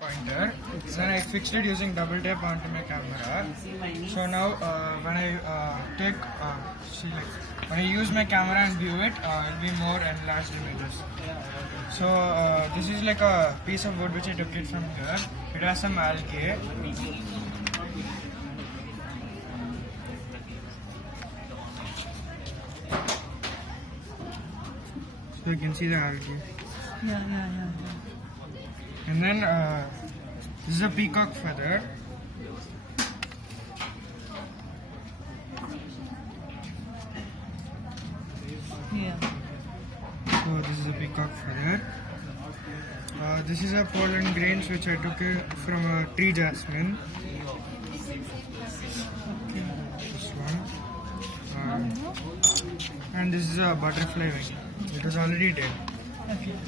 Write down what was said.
Pointer. Then I fixed it using double tap onto my camera. So now when I when I use my camera and view it, it'll be more enlarged images. So this is like a piece of wood which I took it from here. It has some algae. So you can see the algae. Yeah. And then this is a peacock feather. Yeah. So this is a peacock feather. This is a pollen grains which I took from a tree jasmine. This one. And this is a butterfly wing. It was already dead. Okay.